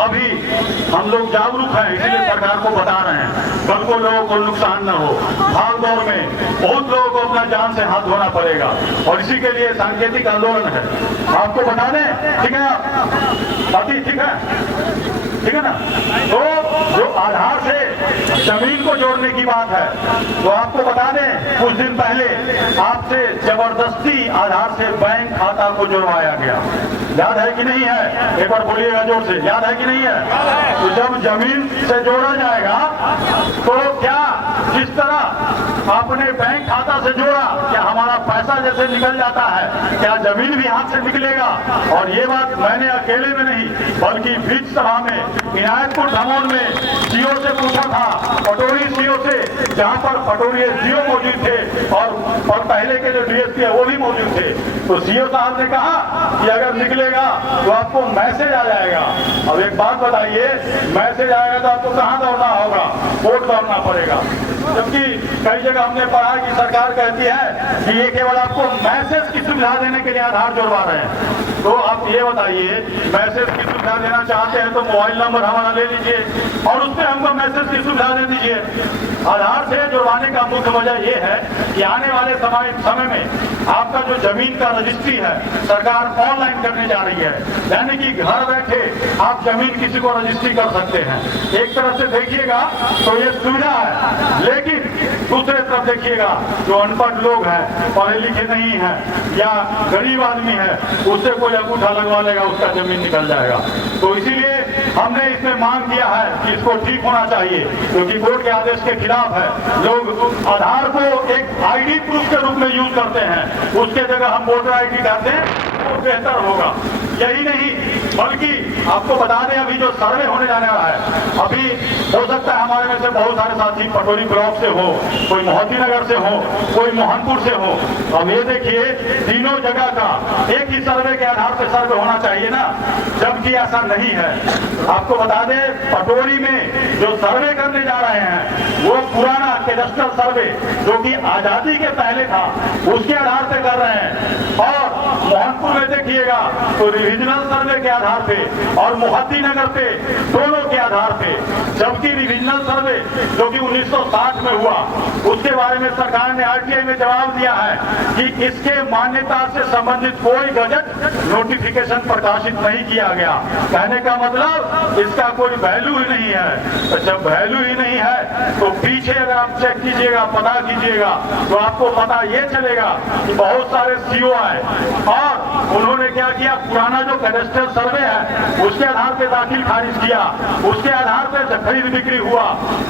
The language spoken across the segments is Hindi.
अभी हम लोग जागरूक हैं, इसलिए सरकार को बता रहे हैं, कल को लोगों को नुकसान न हो। भाग दौड़ में बहुत लोगों को अपना जान से हाथ धोना पड़ेगा और इसी के लिए सांकेतिक आंदोलन है। आपको बता दें, ठीक है साथी, ठीक है ना। तो जो आधार से जमीन को जोड़ने की बात है, तो आपको बता दें कुछ दिन पहले आपसे जबरदस्ती आधार से बैंक खाता को जुड़वाया गया। याद है कि नहीं है? एक बार बोलिएगा जोर से, याद है कि नहीं है? तो जब जमीन से जोड़ा जाएगा तो क्या जिस तरह आपने बैंक खाता से जोड़ा, क्या हमारा पैसा जैसे निकल जाता है, क्या जमीन भी हाथ से निकलेगा? और ये बात मैंने अकेले में नहीं बल्कि बीच सभा में इनायतपुर धमोन में सीओ से पूछा था, पटोरी सीओ से, जहां पर पटोरी सीओ मौजूद थे और पहले के जो डीएसपी है वो भी मौजूद थे। तो सीओ साहब ने कहा कि अगर निकलेगा तो आपको मैसेज आ जाएगा। अब एक बात बताइए, मैसेज आएगा तो आपको कहाँ दौड़ना होगा? कोर्ट दौड़ना पड़ेगा। जबकि कई जगह हमने पढ़ा कि सरकार कहती है कि ये केवल आपको मैसेज की सुविधा देने के लिए आधार जुड़वा रहे हैं। तो आप ये बताइए, मैसेज की सुविधा देना चाहते हैं तो मोबाइल नंबर हमारा ले लीजिए और उसमें हमको मैसेज की सुविधा दे दीजिए। आधार से जुड़वाने का मुख्य वजह यह है कि आने वाले समय में आपका जो जमीन का रजिस्ट्री है सरकार ऑनलाइन करने जा रही है, यानी कि घर बैठे आप जमीन किसी को रजिस्ट्री कर सकते हैं। एक तरफ से देखिएगा तो ये सुविधा है, लेकिन दूसरे तरफ देखिएगा जो अनपढ़ लोग हैं, पढ़े लिखे नहीं हैं या गरीब आदमी है, उससे कोई अंगूठा लगवा लेगा, उसका जमीन निकल जाएगा। तो इसीलिए हमने इसमें मांग किया है कि इसको ठीक होना चाहिए, क्योंकि कोर्ट के आदेश के खिलाफ है। लोग आधार को एक आईडी प्रूफ के रूप में यूज करते हैं, उसके जगह हम वोटर आईडी डालते हैं वो बेहतर होगा। यही नहीं बल्कि आपको बता दें, अभी जो सर्वे होने जाने वाला है, अभी हो सकता है हमारे में से बहुत सारे साथी पटोरी ब्लॉक से हो, कोई मोहती नगर से हो, कोई मोहनपुर से हो। अब ये देखिए, तीनों जगह का एक ही सर्वे के आधार से सर्वे होना चाहिए ना, जबकि ऐसा नहीं है। आपको बता दें, पटोरी में जो सर्वे करने जा रहे हैं वो पुराना कैडेस्ट्रल सर्वे जो कि आजादी के पहले था उसके आधार से कर रहे हैं, और मोहनपुर में देखिएगा तो रिविजनल सर्वे के आधार पे और मोहती नगर पे दोनों के आधार पे। जबकि रिविजनल सर्वे जो कि 1960 में हुआ उसके बारे में सरकार ने आरटीआई में जवाब दिया है कि इसके मान्यता से संबंधित कोई गजट नोटिफिकेशन प्रकाशित नहीं किया गया। कहने का मतलब इसका कोई वैल्यू ही नहीं है। तो जब वैल्यू ही नहीं है तो पीछे अगर आप चेक कीजिएगा, पता कीजिएगा, तो आपको पता ये चलेगा कि बहुत सारे सीओ आए और उन्होंने क्या किया, पुराना जो कैडेस्ट्रल सर्वे है उसके आधार पे दाखिल खारिज किया, उसके आधार पे खरीद बिक्री हुआ,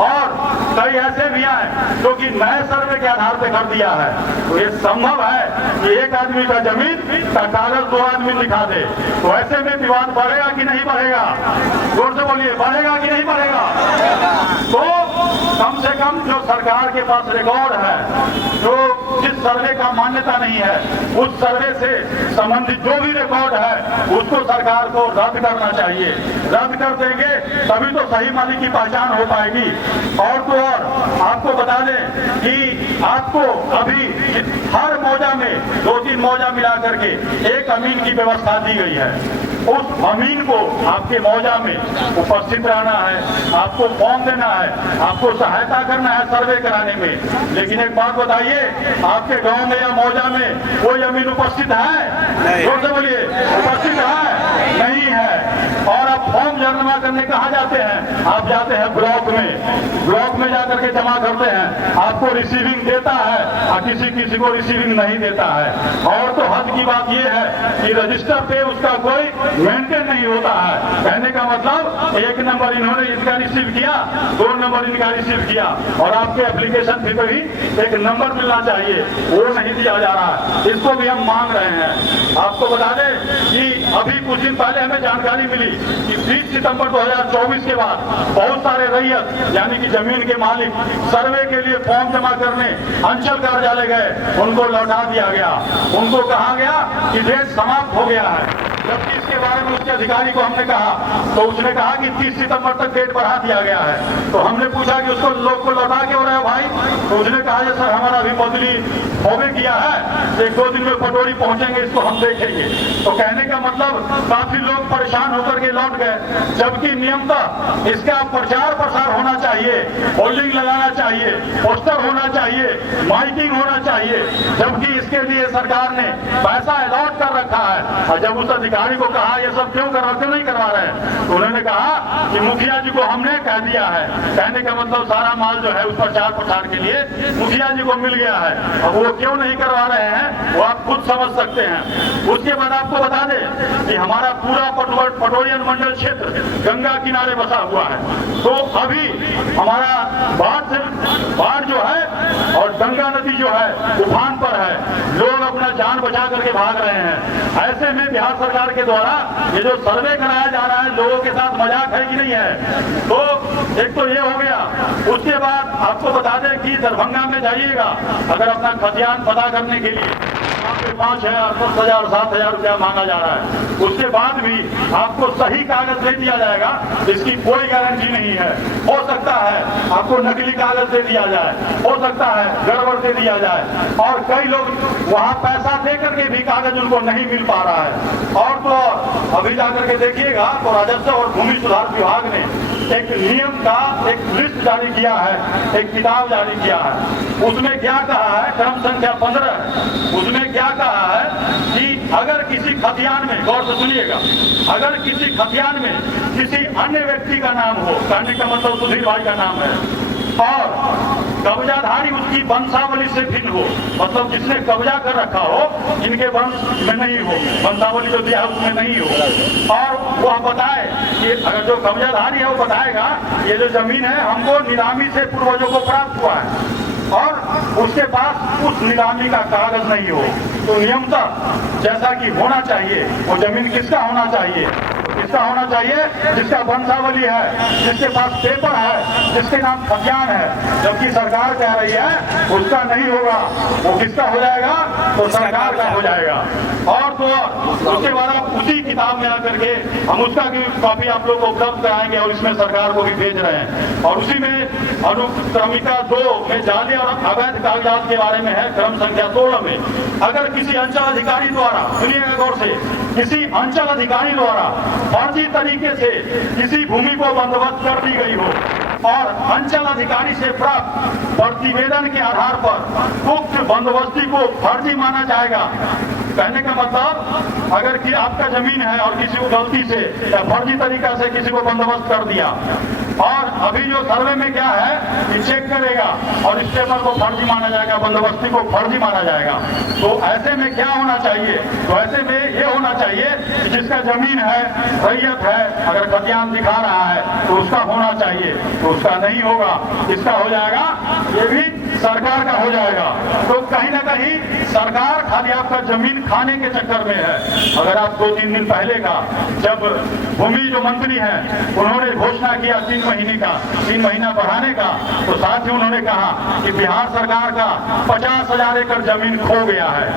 और कई ऐसे भी आए जो कि नए सर्वे के आधार पे कर दिया है। तो ये संभव है कि एक आदमी का जमीन का कागज दो आदमी दिखा दे, तो ऐसे में विवाद बढ़ेगा कि नहीं बढ़ेगा? जोर से बोलिए, बढ़ेगा कि नहीं बढ़ेगा? तो कम से कम जो सरकार के पास रिकॉर्ड है, जो जिस सर्वे का मान्यता नहीं है उस सर्वे से संबंधित जो भी रिकॉर्ड है उसको सरकार को रद्द करना चाहिए। रद्द कर देंगे तभी तो सही मालिक की पहचान हो पाएगी। और तो और आपको बता दें कि आपको अभी हर मौजा में 2-3 मौजा मिला करके एक अमीन की व्यवस्था दी गई है। उस अमीन को आपके मौजा में उपस्थित रहना है, आपको फॉर्म देना है, आपको सहायता करना है सर्वे कराने में। लेकिन एक बात बताइए, आपके गांव में या मौजा में कोई अमीन उपस्थित है? जोर से बोलिए, उपस्थित है? नहीं है। और आप फॉर्म जमा करने कहाँ जाते हैं? आप जाते हैं ब्लॉक में, ब्लॉक में जाकर के जमा करते हैं। आपको रिसीविंग देता है और किसी को रिसीविंग नहीं देता है। और तो हद की बात यह है कि रजिस्टर पे उसका कोई मेंटेन नहीं होता है। कहने का मतलब 1 नंबर इन्होंने इसका रिसीव किया, 2 नंबर इनका रिसीव किया, और आपके एप्लीकेशन फी पे भी एक नंबर मिलना चाहिए, वो नहीं दिया जा रहा है। इसको भी हम मांग रहे हैं। आपको बता दें कि अभी कुछ दिन पहले हमें जानकारी मिली कि 20 सितंबर 2024 के बाद बहुत सारे रैयत यानी कि जमीन के मालिक सर्वे के लिए फॉर्म जमा करने अंचल कार्यालय गए, उनको लौटा दिया गया। उनको कहा गया कि डेट समाप्त हो गया है। जबकि इसके बारे में उसके अधिकारी को हमने कहा तो उसने कहा कि 30 सितंबर तक डेट बढ़ा दिया गया है। तो हमने पूछा कि उसको लोग को लौटा क्यों रहे हो भाई? तो उसने कहा कि सर हमारा अभी बदली होवे किया है, 1-2 दिन में पटोरी पहुंचेंगे, इसको हम देखेंगे। तो कहने का मतलब काफी लोग परेशान होकर के लौट गए, जबकि नियमतः इसका प्रचार प्रसार होना चाहिए, होल्डिंग लगाना चाहिए, पोस्टर होना चाहिए, माइकिंग होना चाहिए, जबकि इसके लिए सरकार ने पैसा अलॉट कर रखा है। और जब उस अधिकारी को कहा ये सब क्यों नहीं करवा रहे हैं, तो उन्होंने कहा कि मुखिया जी को हमने कह दिया है। कहने का मतलब सारा माल जो है उस प्रचार प्रसार के लिए मुखिया जी को मिल गया है। अब वो क्यों नहीं करवा रहे हैं वो आप खुद समझ सकते हैं। उसके बाद आपको बता दें कि हमारा पूरा पटोरियन मंडल क्षेत्र गंगा किनारे बसा हुआ है। तो अभी हमारा बाढ़ जो है और गंगा नदी जो है उफान पर है, लोग अपना जान बचा करके भाग रहे हैं। ऐसे में बिहार सरकार के द्वारा ये जो सर्वे कराया जा रहा है लोगों के साथ मजाक है कि नहीं है? तो एक तो ये हो गया। उसके बाद आपको बता दें कि दरभंगा में जाइएगा, अगर अपना खतियान पता करने के लिए 5,000, 10,000, 7,000 रुपया मांगा जा रहा है। उसके बाद भी आपको सही कागज दे दिया जाएगा, इसकी कोई गारंटी नहीं है। हो सकता है आपको नकली कागज दे दिया जाए, हो सकता है गड़बड़ दे दिया जाए, और कई लोग वहां पैसा दे करके भी कागज उनको नहीं मिल पा रहा है। और तो अभी जाकर के देखिएगा तो राजस्व और भूमि सुधार विभाग ने एक नियम का एक लिस्ट जारी किया है, एक किताब जारी किया है। उसमें क्या कहा है, क्रम संख्या 15, उसमें क्या कहा है कि अगर किसी खतियान में, गौर से सुनिएगा, अगर किसी खतियान में किसी अन्य व्यक्ति का नाम हो, कहने का मतलब सुधीर भाई का नाम है, और कब्जाधारी उसकी वंशावली से भिन्न हो, मतलब जिसने कब्जा कर रखा हो, जिनके वंश में नहीं हो, वंशावली जो दिया है उसमें नहीं हो, और वह बताए कि अगर जो कब्जाधारी है वो बताएगा ये जो जमीन है हमको नीलामी से पूर्वजों को प्राप्त हुआ है, और उसके पास उस नीलामी का कागज नहीं हो, तो नियमतः जैसा कि होना चाहिए वो जमीन किसका होना चाहिए? किसका होना चाहिए? जिसका वंशावली है, जिसके पास पेपर है, जिसके नाम खतियान है। जबकि सरकार कह रही है उसका नहीं होगा, वो किसका हो जाएगा? तो सरकार का हो जाएगा। और तो उसके बाद आप उसी किताब में आकर के हम उसका भी कॉपी आप लोग को उपलब्ध कराएंगे, और इसमें सरकार को भी भेज रहे हैं। और उसी में अनुक्रमिका 2 में जाली और अवैध कागजात के बारे में है, क्रम संख्या 16 में, अगर किसी अंचल अधिकारी द्वारा, सुनिएगा गौर से, किसी अंचल अधिकारी द्वारा फर्जी तरीके से किसी भूमि को बंदोबस्त कर दी गई हो और अंचल अधिकारी से प्राप्त प्रतिवेदन के आधार पर उक्त बंदोबस्ती को फर्जी माना जाएगा। कहने का मतलब अगर कि आपका जमीन है और किसी को गलती से या फर्जी तरीका से किसी को बंदोबस्त कर दिया, और अभी जो सर्वे में क्या है कि चेक करेगा और इस पेपर को फर्जी माना जाएगा, बंदोबस्ती को फर्जी माना जाएगा। तो ऐसे में क्या होना चाहिए? तो ऐसे में ये होना चाहिए कि जिसका जमीन है, रैयत है, अगर खतियान दिखा रहा है तो उसका होना चाहिए, तो उसका नहीं होगा, इसका हो जाएगा, ये भी सरकार का हो जाएगा। तो कहीं ना कहीं सरकार खाली आपका जमीन खाने के चक्कर में है। अगर आप 2-3 दिन पहले का, जब भूमि जो मंत्री हैं उन्होंने घोषणा किया 3 महीना बढ़ाने का, तो साथ ही उन्होंने कहा कि बिहार सरकार का 50,000 एकड़ जमीन खो गया है।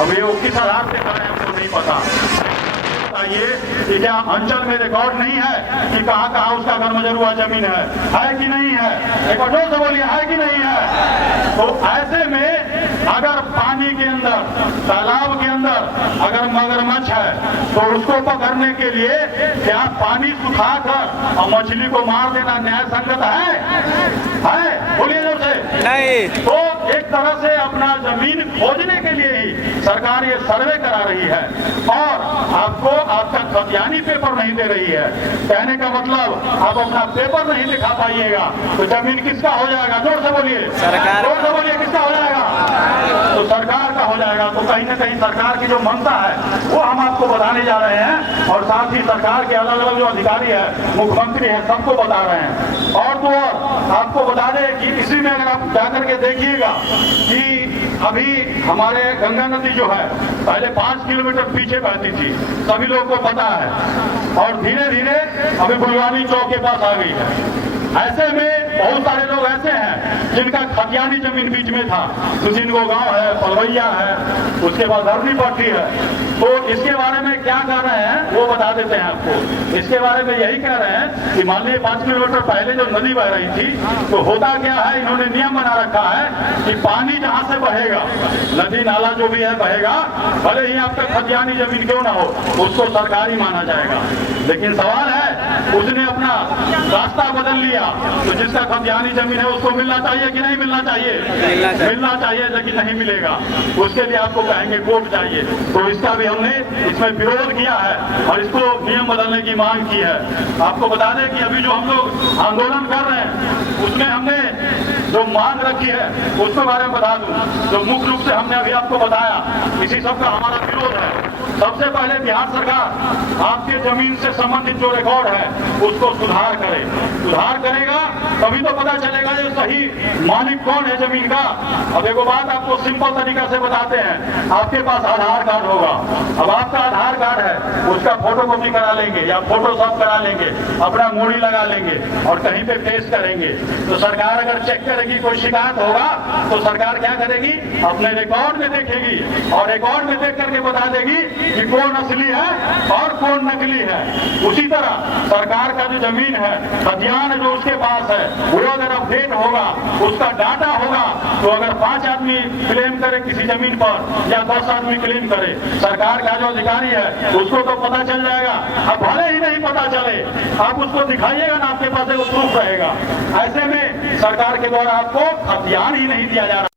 अब ये किस आधार से कहा है हमको नहीं पता। बताइए कि क्या अंचल में रिकॉर्ड नहीं है कि कहाँ कहाँ उसका घर मजरूआ जमीन है कि नहीं है? एक बार जोर से बोलिए, है कि नहीं है? तो ऐसे में अगर पानी के अंदर, तालाब के अंदर अगर मगरमच्छ है तो उसको पकड़ने के लिए क्या पानी सुखाकर और मछली को मार देना न्याय संगत है? बोलिए जोर से। नहीं। तो एक तरह से अपना जमीन खोजने के लिए ही सरकार ये सर्वे करा रही है, और आपको आपका खतियानी पेपर नहीं दे रही है। कहने का मतलब आप अपना पेपर नहीं दिखा पाइएगा तो जमीन किसका हो जाएगा? जोर से बोलिए, सरकार। जोर से बोलिए, किसका हो जाएगा? तो सरकार का हो जाएगा। तो कहीं ना कहीं सरकार की जो मंशा है वो हम आपको बताने जा रहे हैं, और साथ ही सरकार के अलग अलग जो अधिकारी है, मुख्यमंत्री है, सबको बता रहे हैं। और तो आपको बता दें कि इसी में अगर आप जाकर के देखिएगा कि अभी हमारे गंगा नदी जो है पहले 5 किलोमीटर पीछे बहती थी, सभी लोगों को पता है, और धीरे धीरे अभी बुलवानी चौक के पास आ गई है। ऐसे में बहुत सारे लोग ऐसे हैं जिनका खतियानी जमीन बीच में था, सुशीलगो गांव है, पलवैया है, उसके बाद धरनी पट्टी है। तो इसके बारे में क्या कर रहे हैं वो बता देते हैं आपको। इसके बारे में यही कह रहे हैं कि मान लीजिए 5 किलोमीटर पहले जो नदी बह रही थी, तो होता क्या है, इन्होंने नियम बना रखा है कि पानी जहां से बहेगा, नदी नाला जो भी है बहेगा, भले ही आपका खतियानी जमीन क्यों ना हो, उसको सरकारी माना जाएगा। लेकिन सवाल है, उसने अपना रास्ता बदल लिया, तो जिसका खतियानी जमीन है उसको मिलना चाहिए कि नहीं मिलना चाहिए? मिलना चाहिए, लेकिन नहीं मिलेगा। उसके लिए आपको कहेंगे कोर्ट चाहिए। तो इसका भी हमने इसमें विरोध किया है और इसको नियम बदलने की मांग की है। आपको बता दें कि अभी जो हम लोग आंदोलन कर रहे हैं उसमें हमने जो मांग रखी है उसके बारे में बता दूं। जो मुख्य रूप से हमने अभी आपको बताया, इसी सब का हमारा विरोध है। सबसे पहले बिहार सरकार आपके जमीन से संबंधित जो रिकॉर्ड है उसको सुधार करे। सुधार करेगा तभी तो पता चलेगा ये सही मालिक कौन है जमीन का। अब एक बात आपको सिंपल तरीका से बताते हैं, आपके पास आधार कार्ड होगा। अब आपका आधार कार्ड है, उसका फोटोकॉपी करा लेंगे या फोटोशॉप करा लेंगे, अपना मूड़ी लगा लेंगे और कहीं पे पेश करेंगे। तो सरकार अगर चेक करेगी, कोई शिकायत होगा तो सरकार क्या करेगी, अपने रिकॉर्ड में देखेगी और रिकॉर्ड में देख करके बता देगी कि कौन असली है और कौन नकली है। उसी तरह सरकार का जो जमीन है, खतियान जो उसके पास है, वो अगर अपडेट होगा, उसका डाटा होगा, तो अगर 5 आदमी क्लेम करे किसी जमीन पर या 10 आदमी क्लेम करे, सरकार का जो अधिकारी है उसको तो पता चल जाएगा। अब भले ही नहीं पता चले, आप उसको दिखाइएगा ना, आपके पास एक प्रूफ रहेगा। ऐसे में सरकार के द्वारा आपको खतियान ही नहीं दिया जा रहा।